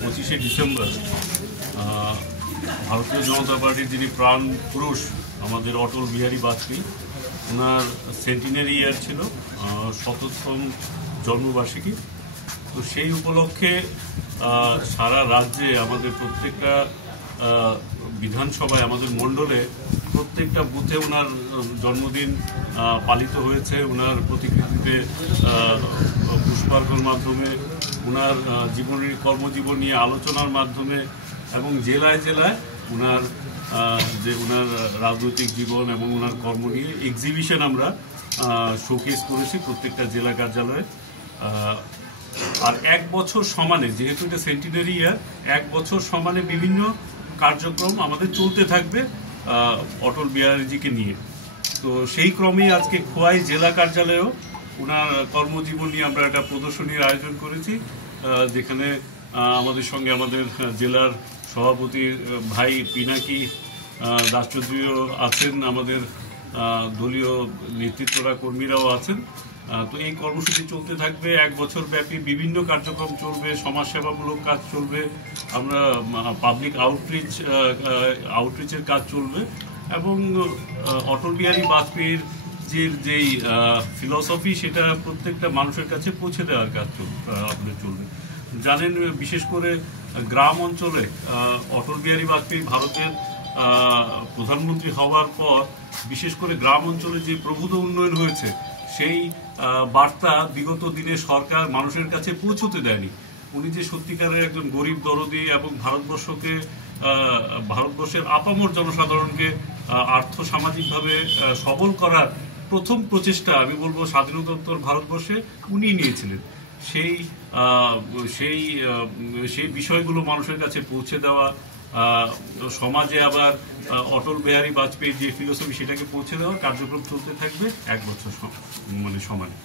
পঁচিশে ডিসেম্বর ভারতীয় জনতা পার্টির যিনি প্রাণ পুরুষ আমাদের অটল বিহারী বাজপেয়ী, ওনার সেন্টিনারি ইয়ার ছিল, ১৭তম জন্মবার্ষিকী। তো সেই উপলক্ষে সারা রাজ্যে আমাদের প্রত্যেকটা বিধানসভায়, আমাদের মণ্ডলে প্রত্যেকটা বুথে ওনার জন্মদিন পালিত হয়েছে। ওনার প্রতিকৃতিতে পুষ্পার্ঘ্যের মাধ্যমে, ওনার জীবনের কর্মজীবন নিয়ে আলোচনার মাধ্যমে এবং জেলায় জেলায় ওনার রাজনৈতিক জীবন এবং ওনার কর্ম নিয়ে এক্সিবিশন আমরা শোকেস করেছি প্রত্যেকটা জেলা কার্যালয়ে। আর এক বছর সমানে, যেহেতু এটা সেন্টিনারি ইয়ার, এক বছর সমানে বিভিন্ন কার্যক্রম আমাদের চলতে থাকবে অটল বিহারীজিকে নিয়ে। তো সেই ক্রমেই আজকে খোয়াই জেলা কার্যালয়েও ওনার কর্মজীবন নিয়ে আমরা একটা প্রদর্শনীর আয়োজন করেছি, যেখানে আমাদের সঙ্গে আমাদের জেলার সভাপতি ভাই পিনাকি দাসচৌধুরীও আছেন, আমাদের দলীয় নেতৃত্বরা কর্মীরাও আছেন। তো এই কর্মসূচি চলতে থাকবে এক বছর ব্যাপী, বিভিন্ন কার্যক্রম চলবে, সমাজসেবামূলক কাজ চলবে, আমরা পাবলিক আউটরিচের কাজ চলবে এবং অটল বিহারী বাজপেয়ীর যেই ফিলসফি সেটা প্রত্যেকটা মানুষের কাছে পৌঁছে দেওয়ার কাজ আপনাদের চলবে। জানেন, বিশেষ করে গ্রাম অঞ্চলে অটল বিহারী বাজপেয়ী ভারতের প্রধানমন্ত্রী হওয়ার পর বিশেষ করে গ্রাম অঞ্চলে যে প্রভূত উন্নয়ন হয়েছে, সেই বার্তা বিগত দিনে সরকার মানুষের কাছে পৌঁছতে দেয়নি। উনি যে সত্যিকারের একজন গরিব দরদি এবং ভারতবর্ষের আপামর জনসাধারণকে আর্থ সামাজিকভাবে সবল করার প্রথম প্রচেষ্টা আমি বলবো স্বাধীনতোত্তর ভারতবর্ষে উনি নিয়েছিলেন। সেই বিষয়গুলো মানুষের কাছে পৌঁছে দেওয়া, সমাজে আবার অটল বিহারী বাজপেয়ীর যে ফিলোসফি সেটাকে পৌঁছে দেওয়ার কার্যক্রম চলতে থাকবে এক বছর সমানে।